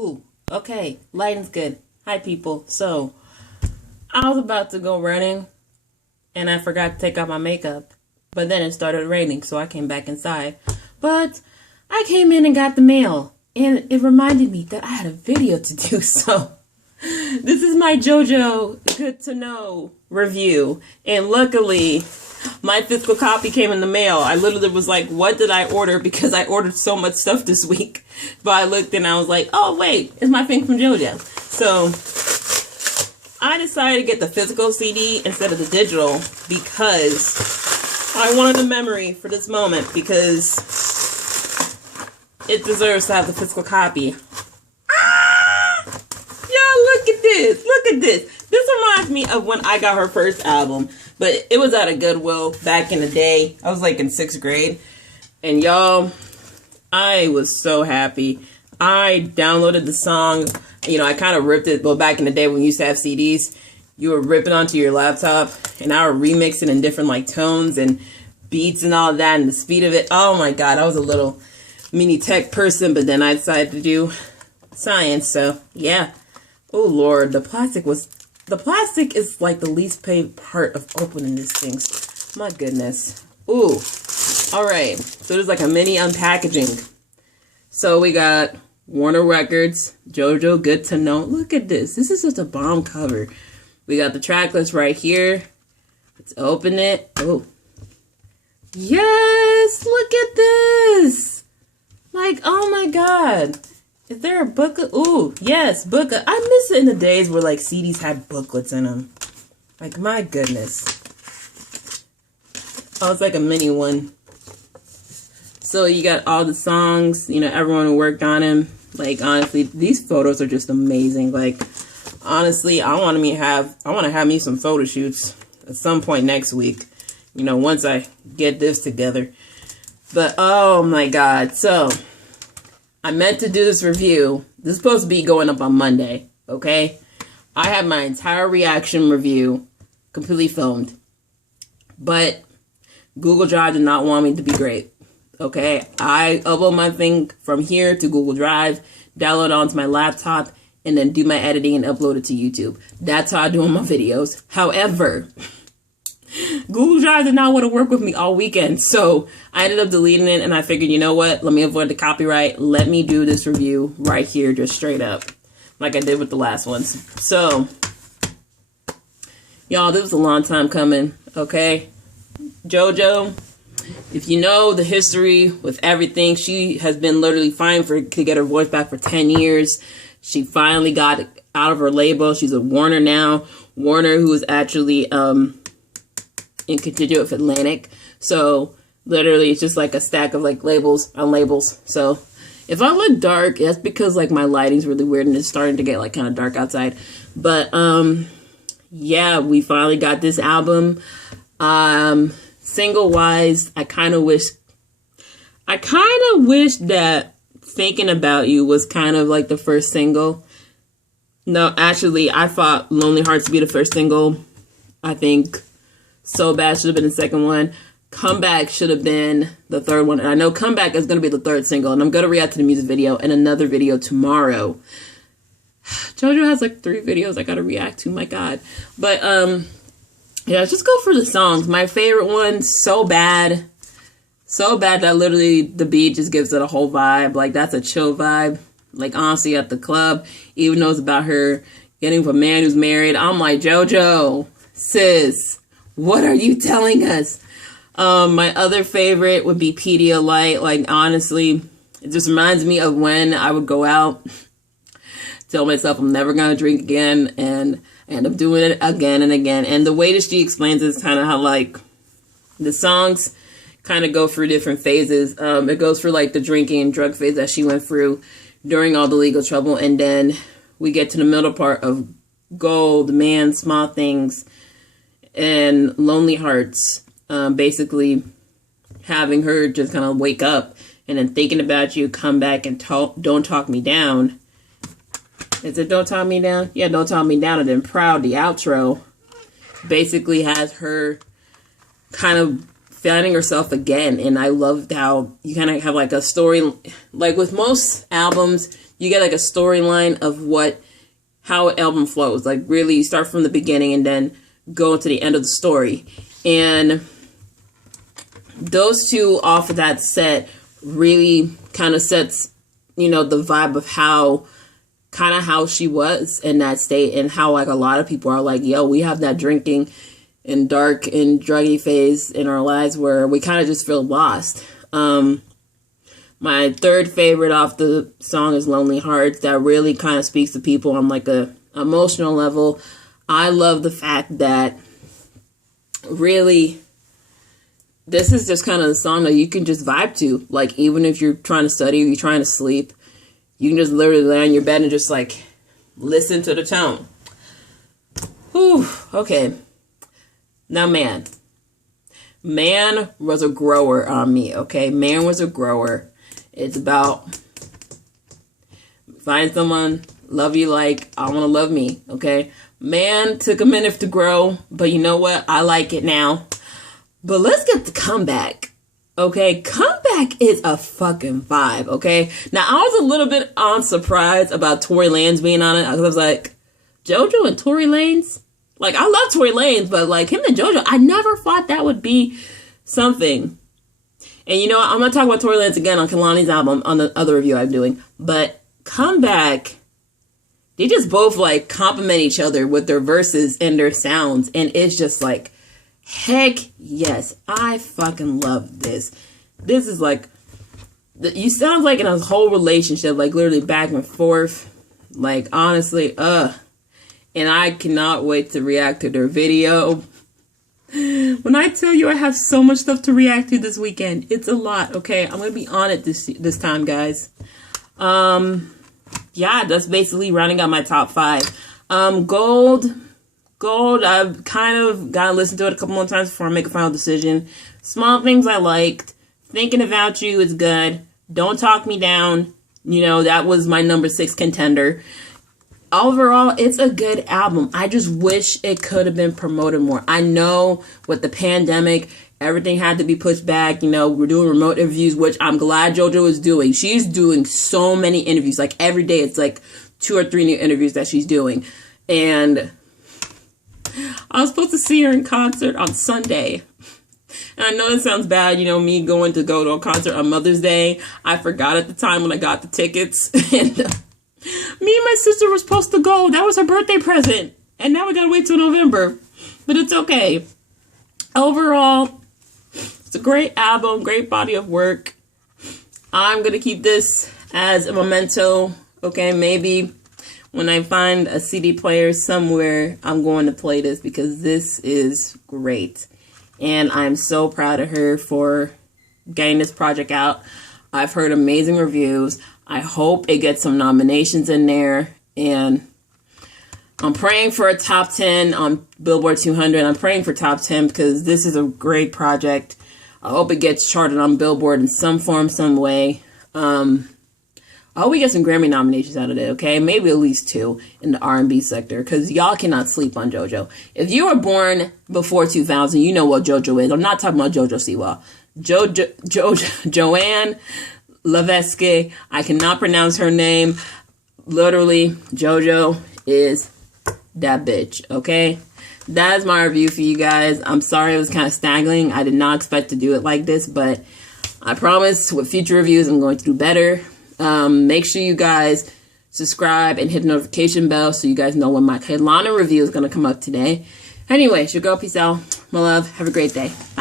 Ooh, okay, lighting's good. Hi, people. So, I was about to go running, and I forgot to take out my makeup. But then it started raining, so I came back inside. But I came in and got the mail, and it reminded me that I had a video to do, so this is my JoJo Good to Know review. And luckily, my physical copy came in the mail. I literally was like, what did I order? Because I ordered so much stuff this week. But I looked and I was like, oh, wait, it's my thing from JoJo. So I decided to get the physical CD instead of the digital because I wanted the memory for this moment because it deserves to have the physical copy. Look at this. Look at this. This reminds me of when I got her first album. But it was at a Goodwill back in the day. I was like in 6th grade. And y'all, I was so happy. I downloaded the song. You know, I kind of ripped it. Well, back in the day when you used to have CDs, you would rip it onto your laptop. And I would remix it in different like tones and beats and all that. And the speed of it. Oh my God. I was a little mini tech person. But then I decided to do science. So yeah. Oh Lord, the plastic is like the least paid part of opening these things. My goodness. Ooh. All right. So there's like a mini unpackaging. So we got Warner Records, JoJo Good to Know. Look at this. This is just a bomb cover. We got the track list right here. Let's open it. Oh. Yes, look at this. Like, oh my God. Is there a booklet? Ooh, yes, booklet. I miss it in the days where like CDs had booklets in them. Like, my goodness. Oh, it's like a mini one. So you got all the songs, you know, everyone who worked on them. Like, honestly, these photos are just amazing. Like, honestly, I want to have me some photo shoots at some point next week. You know, once I get this together. But, oh my God. So I meant to do this review. This is supposed to be going up on Monday, okay? I had my entire reaction review completely filmed. But Google Drive did not want me to be great, okay? I upload my thing from here to Google Drive, download it onto my laptop, and then do my editing and upload it to YouTube. That's how I do my videos. However, Google Drive did not want to work with me all weekend, so I ended up deleting it, and I figured, you know what? Let me avoid the copyright. Let me do this review right here, just straight up, like I did with the last ones. So, y'all, this was a long time coming, okay? JoJo, if you know the history with everything, she has been literally fighting to get her voice back for 10 years. She finally got out of her label. She's a Warner now. Warner, who is actually in contingent with Atlantic. So literally it's just like a stack of like labels on labels. So if I look dark, that's because like my lighting's really weird and it's starting to get like kind of dark outside. But yeah, we finally got this album. Single wise, I kind of wish that Thinking About You was kind of like the first single. No, actually I thought Lonely Hearts to be the first single. I think So Bad should have been the second one. Comeback should have been the third one. And I know Comeback is going to be the third single. And I'm going to react to the music video and another video tomorrow. JoJo has like 3 videos I got to react to. My God. But, yeah, just go for the songs. My favorite one, So Bad. So bad that literally the beat just gives it a whole vibe. Like, that's a chill vibe. Like, honestly, at the club, even though it's about her getting with a man who's married, I'm like, JoJo, sis, what are you telling us? My other favorite would be Pedialyte. Like, honestly, it just reminds me of when I would go out, tell myself I'm never going to drink again, and I end up doing it again and again. And the way that she explains it is kind of how, like, the songs kind of go through different phases. It goes through, like, the drinking and drug phase that she went through during all the legal trouble. And then we get to the middle part of Gold, Man, Small Things, and Lonely Hearts, basically having her just kind of wake up and then Thinking About You, Come Back, and Don't Talk Me Down. Is it Don't Talk Me Down? Yeah, Don't Talk Me Down. And then Proud, the outro, basically has her kind of finding herself again. And I loved how you kind of have like a story, like with most albums, you get like a storyline of how an album flows. Like really, you start from the beginning and then go to the end of the story. And those two off of that set really kind of sets, the vibe of how she was in that state, and how like a lot of people are like, yo, we have that drinking and dark and druggy phase in our lives where we kind of just feel lost. My third favorite off the song is Lonely Hearts. That really kind of speaks to people on like a emotional level. I love the fact that really this is just kind of a song that you can just vibe to. Like even if you're trying to study or you're trying to sleep, you can just literally lay on your bed and just like listen to the tone. Whew, okay. Now Man was a grower on me, okay? Man was a grower. It's about find someone, love you like I want to love me, okay? Man took a minute to grow, but you know what? I like it now. But let's get the Comeback, okay? Comeback is a fucking vibe, okay? Now, I was a little bit surprised about Tory Lanez being on it. I was like, JoJo and Tory Lanez? Like, I love Tory Lanez, but like him and JoJo, I never thought that would be something. And you know what? I'm going to talk about Tory Lanez again on Kehlani's album on the other review I'm doing. But Comeback, they just both like compliment each other with their verses and their sounds. And it's just like, heck yes, I fucking love this. This is like, you sound like in a whole relationship, like literally back and forth. Like honestly, And I cannot wait to react to their video. When I tell you I have so much stuff to react to this weekend, it's a lot, okay? I'm going to be on it this time, guys. Yeah, that's basically rounding out my top 5. Gold, I've kind of got to listen to it a couple more times before I make a final decision. Small Things I liked. Thinking About You is good. Don't Talk Me Down. That was my number 6 contender. Overall, it's a good album. I just wish it could have been promoted more. I know with the pandemic, everything had to be pushed back. We're doing remote interviews, which I'm glad JoJo is doing. She's doing so many interviews. Like every day, it's like 2 or 3 new interviews that she's doing. And I was supposed to see her in concert on Sunday. And I know it sounds bad, me going to go to a concert on Mother's Day. I forgot at the time when I got the tickets. And me and my sister were supposed to go. That was her birthday present. And now we gotta wait till November. But it's okay. Overall, it's a great album, great body of work. I'm gonna keep this as a memento. Okay, maybe when I find a CD player somewhere, I'm going to play this because this is great. And I'm so proud of her for getting this project out. I've heard amazing reviews. I hope it gets some nominations in there. And I'm praying for a top 10 on Billboard 200. I'm praying for top 10 because this is a great project. I hope it gets charted on Billboard in some form, some way. I hope we get some Grammy nominations out of it, okay? Maybe at least 2 in the R&B sector because y'all cannot sleep on JoJo. If you were born before 2000, you know what JoJo is. I'm not talking about JoJo Siwa. Joanne Lavesque. I cannot pronounce her name. Literally, JoJo is that bitch, okay? That is my review for you guys. I'm sorry it was kind of staggering. I did not expect to do it like this, but I promise with future reviews, I'm going to do better. Make sure you guys subscribe and hit the notification bell so you guys know when my Kehlani review is going to come up today. Anyway, it's your girl. Peace out. My love. Have a great day. Bye.